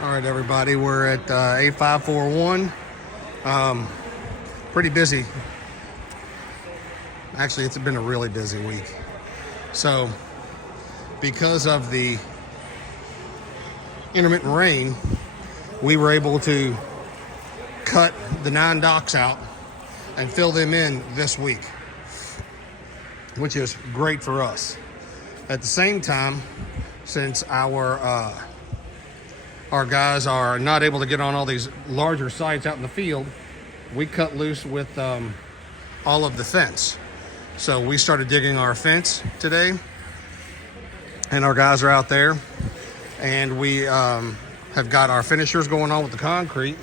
All right, everybody, we're at A-0541. Pretty busy. Actually, it's been a really busy week. So, because of the intermittent rain, we were able to cut the 9 docks out and fill them in this week, which is great for us. At the same time, since our guys are not able to get on all these larger sites out in the field, we cut loose with all of the fence. So we started digging our fence today, and our guys are out there, and we have got our finishers going on with the concrete.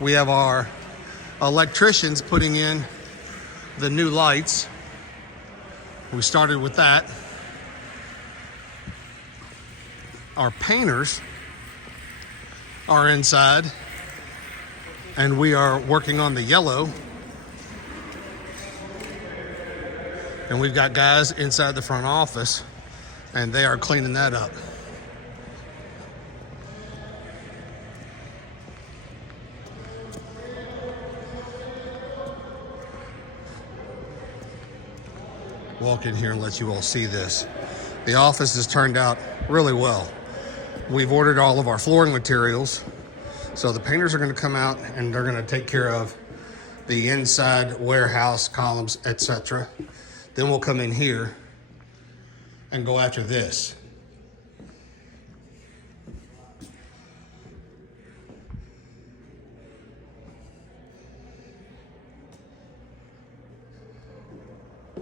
We have our electricians putting in the new lights. We started with that. Our painters are inside, and we are working on the yellow. And we've got guys inside the front office, and they are cleaning that up. Walk in here and let you all see this. The office has turned out really well. We've ordered all of our flooring materials, so the painters are going to come out and they're going to take care of the inside warehouse columns, etc. Then we'll come in here and go after this.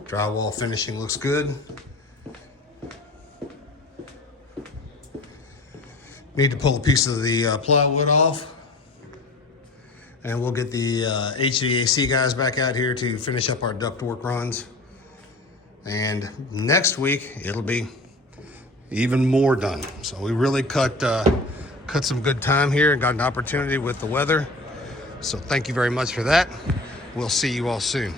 Drywall finishing looks good. Need to pull a piece of the plywood off, and we'll get the HVAC guys back out here to finish up our ductwork runs. And next week it'll be even more done. So we really cut some good time here and got an opportunity with the weather. So thank you very much for that. We'll see you all soon.